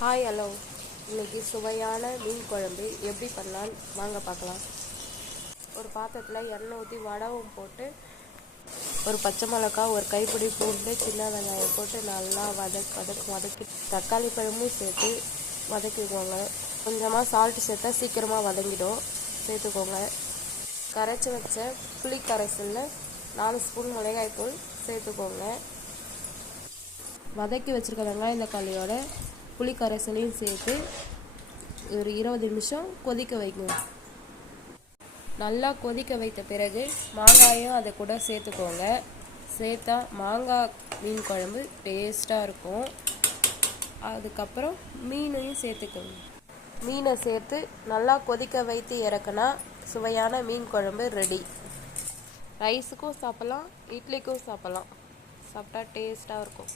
Hi hello. இன்றைக்கி சுவையான மீன் குழம்பு எப்படி பண்ணலான்னு வாங்க பார்க்கலாம். ஒரு பாத்திரத்தில் எண்ணெய் ஊற்றி வடகம் போட்டு ஒரு பச்சை மிளகாய், ஒரு கைப்பிடி பூண்டு, சின்ன வெங்காயம் போட்டு நல்லா வதக்கி தக்காளி பழமும் சேர்த்து வதக்கிக்கோங்க. கொஞ்சமாக சால்ட்டு சேர்த்தா சீக்கிரமாக வதங்கிடும், சேர்த்துக்கோங்க. கரைச்சி வச்ச புளி கரைசலில் 4 ஸ்பூன் மிளகாய்த்தூள் சேர்த்துக்கோங்க. வதக்கி வச்சுருக்க வெங்காயம் தக்காளியோட புளி கரைசலையும் சேர்த்து ஒரு 20 நிமிஷம் கொதிக்க வைக்கணும். நல்லா கொதிக்க வைத்த பிறகு மாங்காயும் அதை கூட சேர்த்துக்கோங்க. சேர்த்தா மாங்காய் மீன் குழம்பு டேஸ்ட்டாக இருக்கும். அதுக்கப்புறம் மீனையும் சேர்த்துக்கோங்க. மீனை சேர்த்து நல்லா கொதிக்க வைத்து இறக்குனா சுவையான மீன் குழம்பு ரெடி. ரைஸுக்கும் சாப்பிட்லாம், இட்லிக்கும் சாப்பிட்லாம். சாப்பிட்டா டேஸ்ட்டாக இருக்கும்.